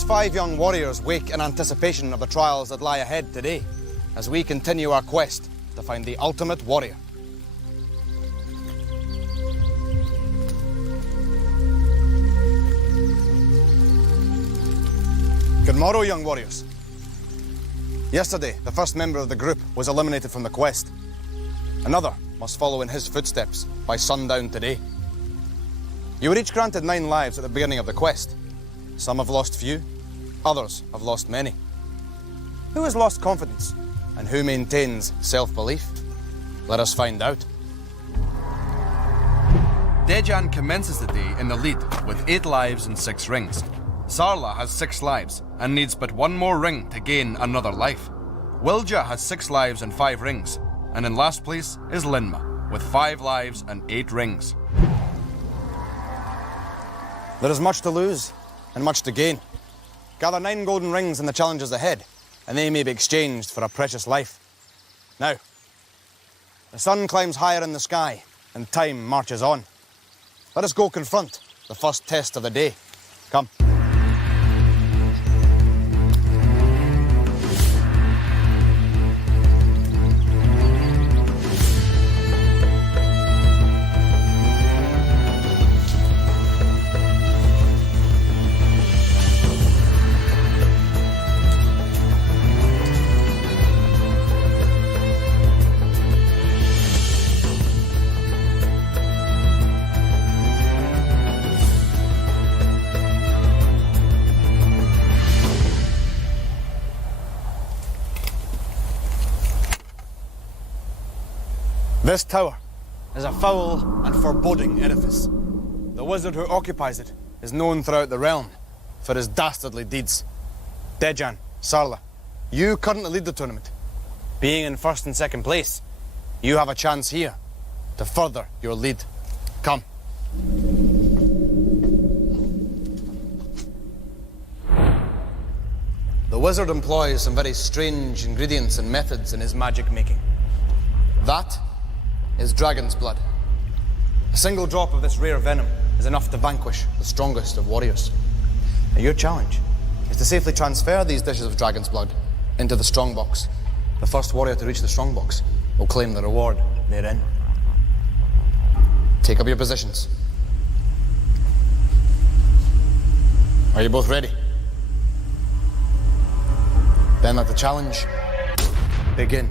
These 5 young warriors wake in anticipation of the trials that lie ahead today, as we continue our quest to find the ultimate warrior. Good morrow, young warriors. Yesterday, the first member of the group was eliminated from the quest. Another must follow in his footsteps by sundown today. You were each granted 9 lives at the beginning of the quest. Some have lost few, others have lost many. Who has lost confidence, and who maintains self-belief? Let us find out. Dejan commences the day in the lead with 8 lives and 6 rings. Sarla has 6 lives and needs but 1 more ring to gain another life. Wilja has 6 lives and 5 rings, and in last place is Linma with 5 lives and 8 rings. There is much to lose and much to gain. Gather 9 golden rings in the challenges ahead, and they may be exchanged for a precious life. Now, the sun climbs higher in the sky and time marches on. Let us go confront the first test of the day. Come. This tower is a foul and foreboding edifice. The wizard who occupies it is known throughout the realm for his dastardly deeds. Dejan, Sarla, you currently lead the tournament. Being in first and second place, you have a chance here to further your lead. Come. The wizard employs some very strange ingredients and methods in his magic making. That is dragon's blood. A single drop of this rare venom is enough to vanquish the strongest of warriors. Now, your challenge is to safely transfer these dishes of dragon's blood into the strongbox. The first warrior to reach the strongbox will claim the reward therein. Take up your positions. Are you both ready? Then let the challenge begin.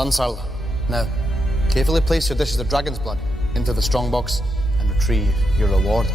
done, Sarla. Now, carefully place your dishes of dragon's blood into the strong box and retrieve your reward.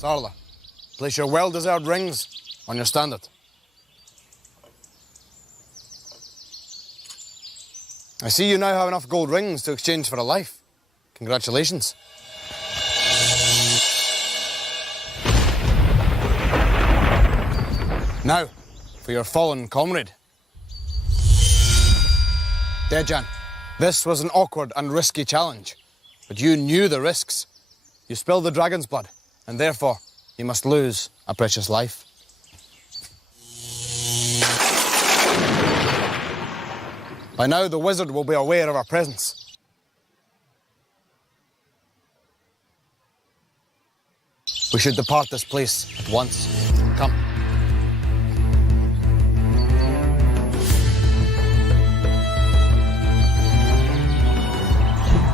Sarla, place your well-deserved rings on your standard. I see you now have enough gold rings to exchange for a life. Congratulations. Now, for your fallen comrade. Dejan, this was an awkward and risky challenge, but you knew the risks. You spilled the dragon's blood, and therefore, you must lose a precious life. By now, the wizard will be aware of our presence. We should depart this place at once. Come.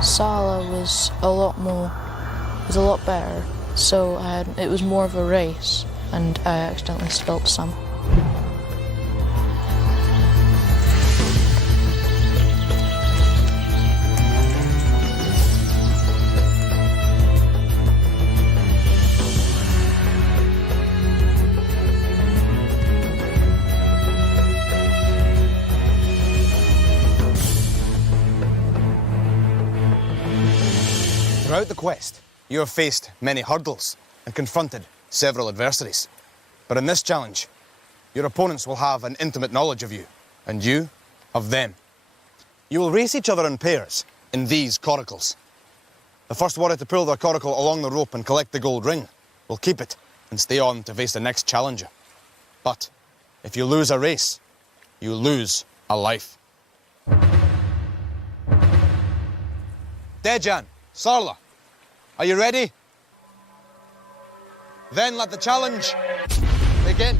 Sala was a lot better. So it was more of a race, and I accidentally spilt some. Throughout the quest, you have faced many hurdles and confronted several adversaries. But in this challenge, your opponents will have an intimate knowledge of you, and you of them. You will race each other in pairs in these coracles. The first warrior to pull their coracle along the rope and collect the gold ring will keep it and stay on to face the next challenger. But if you lose a race, you lose a life. Dejan, Sarla, are you ready? Then let the challenge begin.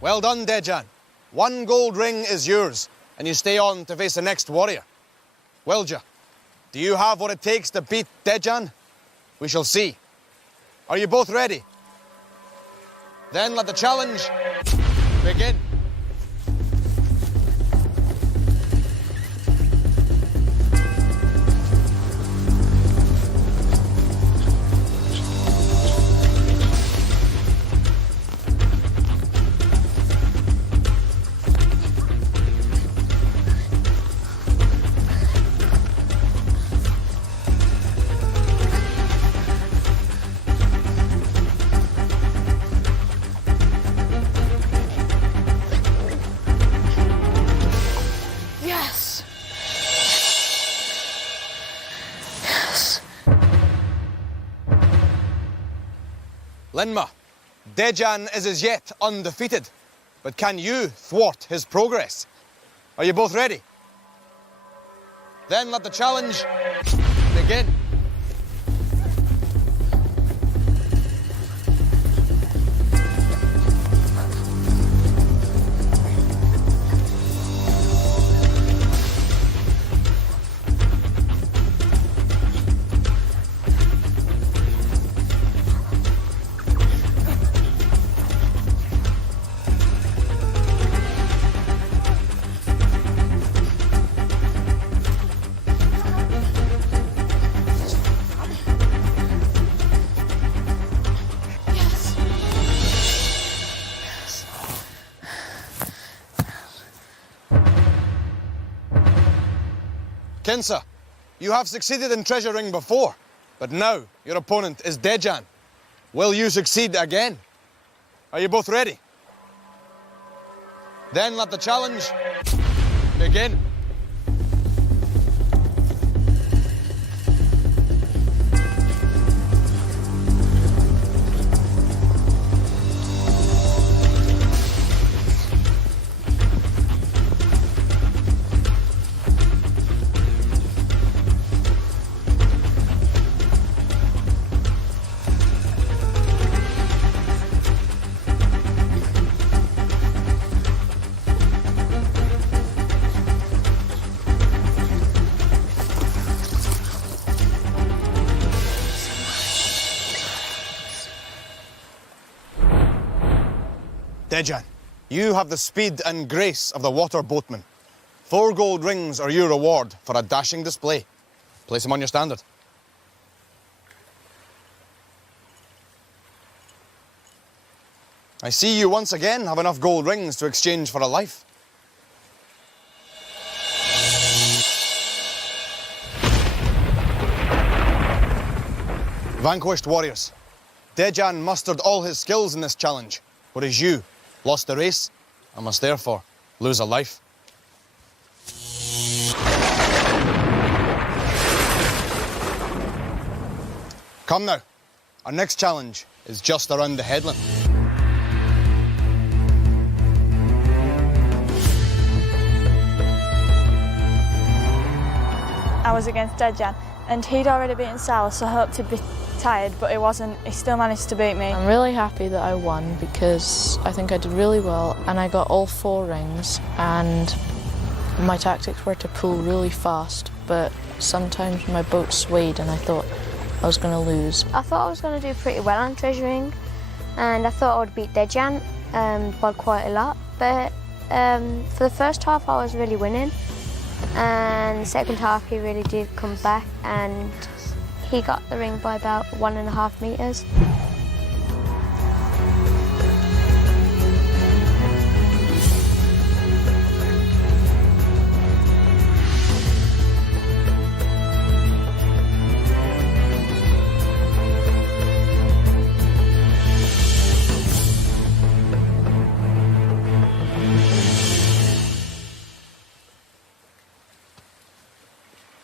Well done, Dejan. 1 gold ring is yours, and you stay on to face the next warrior. Welja, do you have what it takes to beat Dejan? We shall see. Are you both ready? Then let the challenge begin. Linma, Dejan is as yet undefeated, but can you thwart his progress? Are you both ready? Then let the challenge begin. Kinsa, you have succeeded in treasuring before, but now your opponent is Dejan. Will you succeed again? Are you both ready? Then let the challenge begin. Dejan, you have the speed and grace of the water boatman. 4 gold rings are your reward for a dashing display. Place them on your standard. I see you once again have enough gold rings to exchange for a life. Vanquished warriors, Dejan mustered all his skills in this challenge, whereas you lost the race and must therefore lose a life. Come now, our next challenge is just around the headland. I was against Dejan, and he'd already beaten Sal, so I hoped he'd be tired, but he wasn't. He still managed to beat me. I'm really happy that I won because I think I did really well and I got all 4 rings, and my tactics were to pull really fast, but sometimes my boat swayed and I thought I was going to lose. I thought I was going to do pretty well on treasuring, and I thought I would beat Dejan by quite a lot, but for the first half I was really winning, and the second half he really did come back and he got the ring by about 1.5 metres.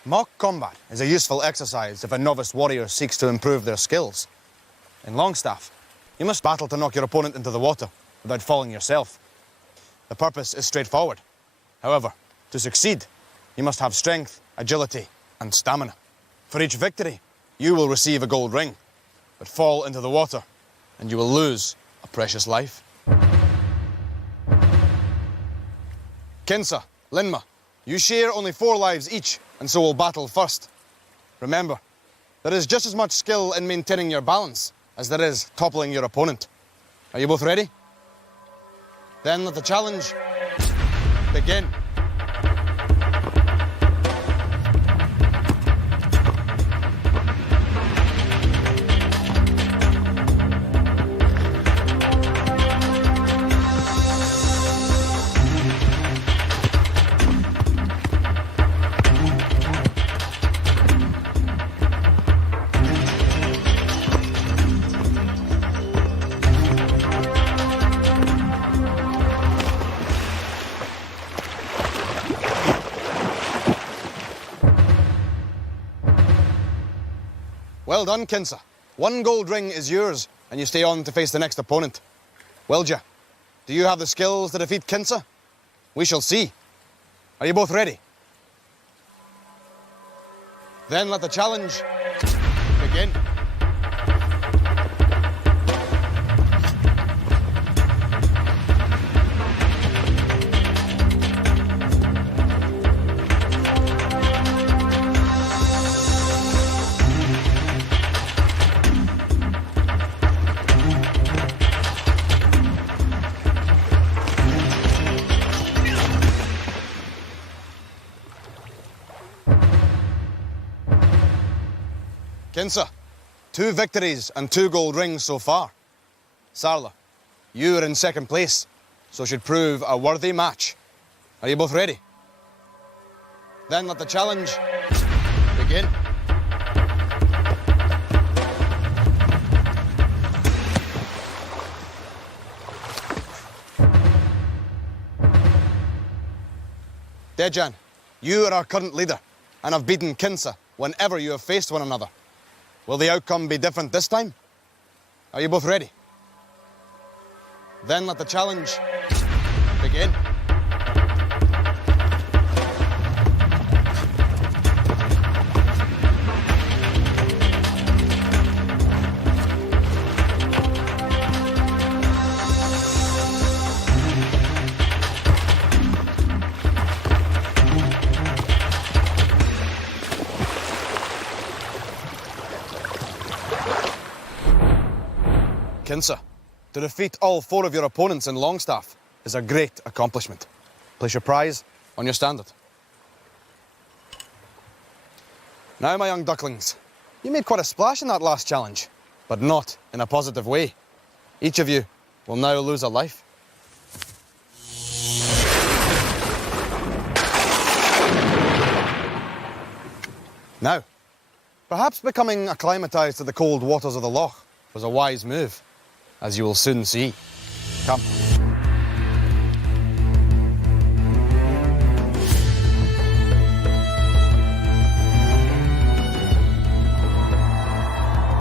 Mock combat is a useful exercise if a novice warrior seeks to improve their skills. In Longstaff, you must battle to knock your opponent into the water without falling yourself. The purpose is straightforward. However, to succeed, you must have strength, agility, and stamina. For each victory, you will receive a gold ring, but fall into the water, and you will lose a precious life. Kinsa, Linma, you share only 4 lives each, and so will battle first. Remember, there is just as much skill in maintaining your balance as there is toppling your opponent. Are you both ready? Then let the challenge begin. Well done, Kinsa. 1 gold ring is yours, and you stay on to face the next opponent. Wilja, do you have the skills to defeat Kinsa? We shall see. Are you both ready? Then let the challenge begin. Kinsa, 2 victories and 2 gold rings so far. Sarla, you are in second place, so should prove a worthy match. Are you both ready? Then let the challenge begin. Dejan, you are our current leader and have beaten Kinsa whenever you have faced one another. Will the outcome be different this time? Are you both ready? Then let the challenge begin. Kinsa, to defeat all 4 of your opponents in Longstaff is a great accomplishment. Place your prize on your standard. Now, my young ducklings, you made quite a splash in that last challenge, but not in a positive way. Each of you will now lose a life. Now, perhaps becoming acclimatised to the cold waters of the loch was a wise move, as you will soon see. Come.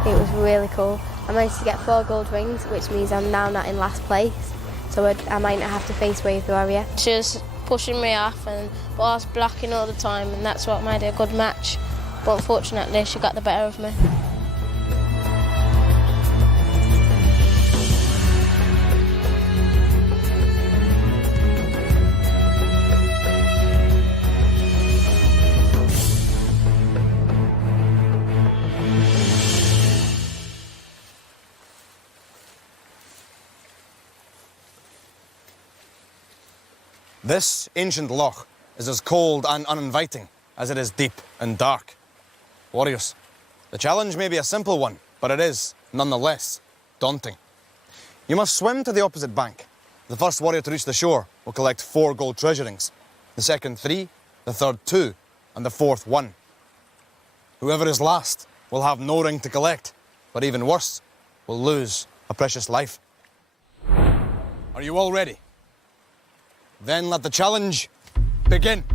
It was really cool. I managed to get 4 gold rings, which means I'm now not in last place, so I might not have to face Wave the Warrior. She was pushing me off, but I was blocking all the time, and that's what made it a good match. But unfortunately, she got the better of me. This ancient loch is as cold and uninviting as it is deep and dark. Warriors, the challenge may be a simple one, but it is, nonetheless, daunting. You must swim to the opposite bank. The first warrior to reach the shore will collect 4 gold treasure rings, the second 3, the third 2, and the fourth 1. Whoever is last will have no ring to collect, but even worse, will lose a precious life. Are you all ready? Then let the challenge begin.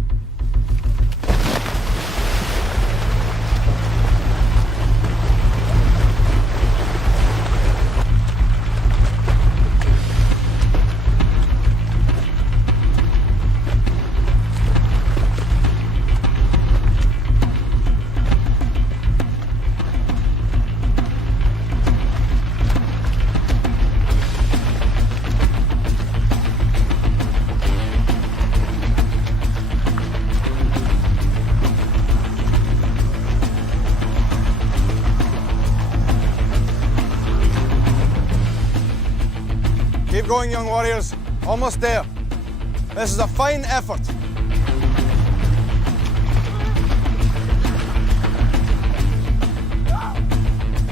Keep going, young warriors. Almost there. This is a fine effort.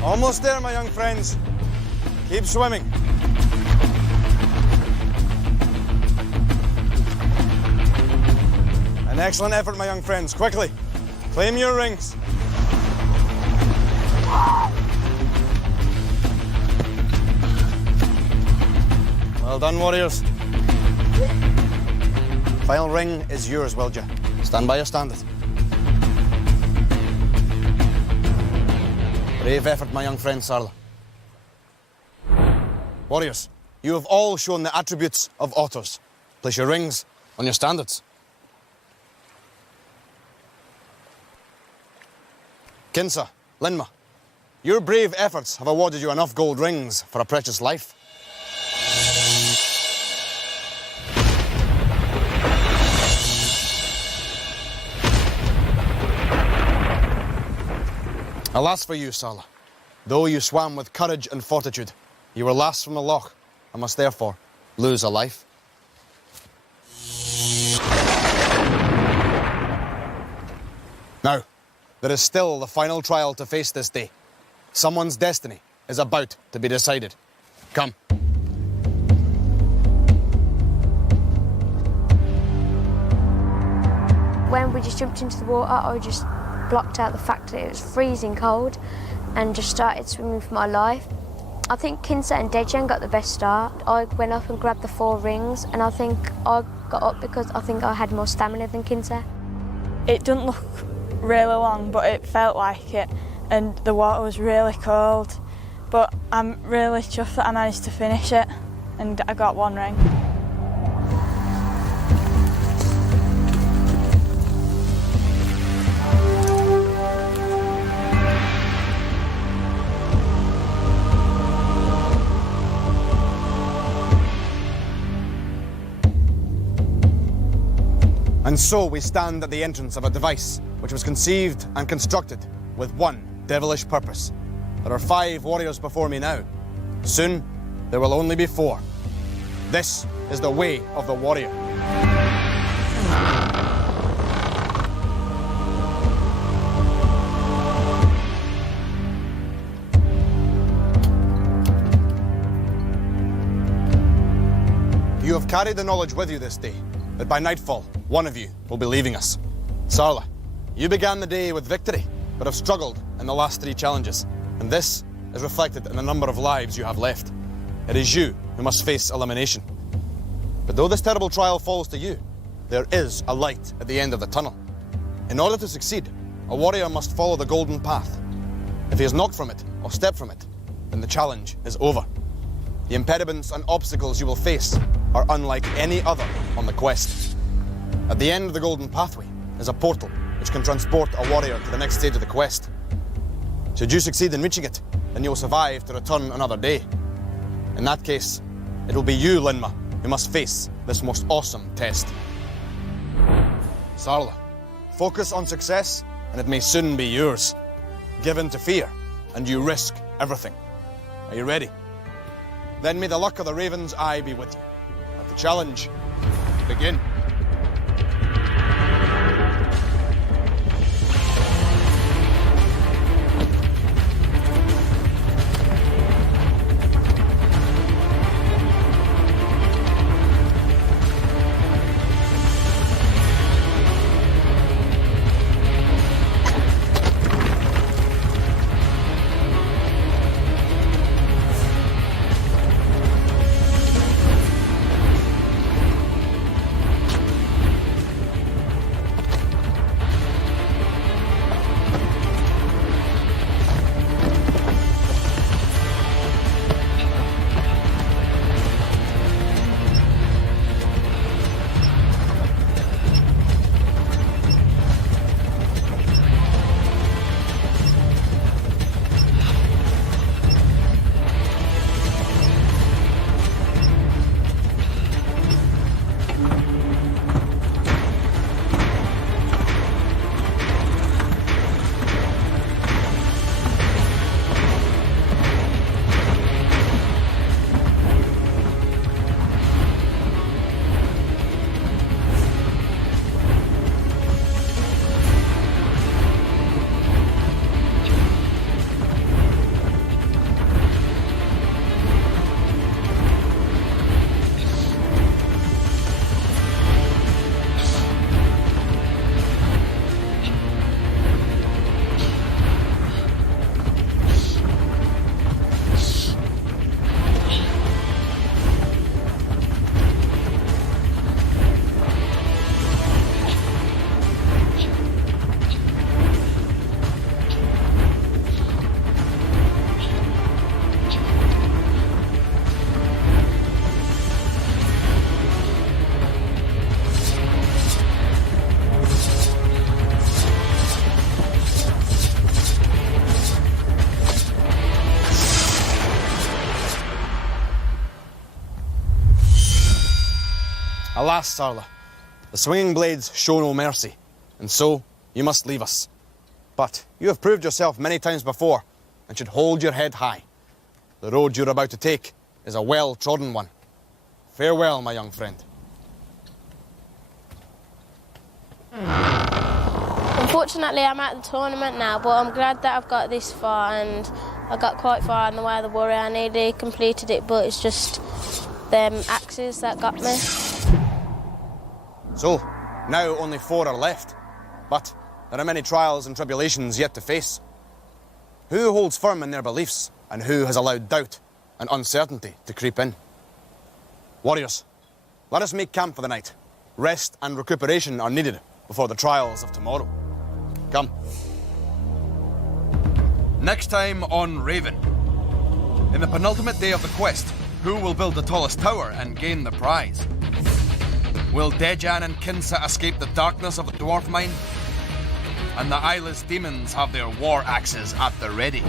Almost there, my young friends. Keep swimming. An excellent effort, my young friends. Quickly, claim your rings. Well done, warriors. Final ring is yours, Wilja. Stand by your standard. Brave effort, my young friend Sarla. Warriors, you have all shown the attributes of otters. Place your rings on your standards. Kinsa, Linma, your brave efforts have awarded you enough gold rings for a precious life. Alas for you, Sarla. Though you swam with courage and fortitude, you were last from the loch and must therefore lose a life. Now, there is still the final trial to face this day. Someone's destiny is about to be decided. Come. when we just jumped into the water, I just blocked out the fact that it was freezing cold and just started swimming for my life. I think Kinser and Dejan got the best start. I went up and grabbed the 4 rings, and I think I got up because I think I had more stamina than Kinser. It didn't look really long, but it felt like it, and the water was really cold. But I'm really chuffed that I managed to finish it, and I got 1 ring. And so we stand at the entrance of a device which was conceived and constructed with one devilish purpose. There are 5 warriors before me now. Soon, there will only be 4. This is the way of the warrior. You have carried the knowledge with you this day, that by nightfall, one of you will be leaving us. Sarla, you began the day with victory, but have struggled in the last 3 challenges, and this is reflected in the number of lives you have left. It is you who must face elimination. But though this terrible trial falls to you, there is a light at the end of the tunnel. In order to succeed, a warrior must follow the golden path. If he is knocked from it or stepped from it, then the challenge is over. The impediments and obstacles you will face are unlike any other on the quest. At the end of the golden pathway is a portal which can transport a warrior to the next stage of the quest. Should you succeed in reaching it, then you will survive to return another day. In that case, it will be you, Linma, who must face this most awesome test. Sarla, focus on success and it may soon be yours. Give in to fear and you risk everything. Are you ready? Then may the luck of the Raven's Eye be with you. Let the challenge begin. Alas, Sarla, the swinging blades show no mercy, and so you must leave us. But you have proved yourself many times before and should hold your head high. The road you're about to take is a well-trodden one. Farewell, my young friend. Unfortunately, I'm at the tournament now, but I'm glad that I've got this far, and I got quite far in the way of the warrior. I nearly completed it, but it's just them axes that got me. So, now only 4 are left. But there are many trials and tribulations yet to face. Who holds firm in their beliefs, and who has allowed doubt and uncertainty to creep in? Warriors, let us make camp for the night. Rest and recuperation are needed before the trials of tomorrow. Come. Next time on Raven. In the penultimate day of the quest, who will build the tallest tower and gain the prize? Will Dejan and Kinsa escape the darkness of the dwarf mine? And the eyeless demons have their war axes at the ready.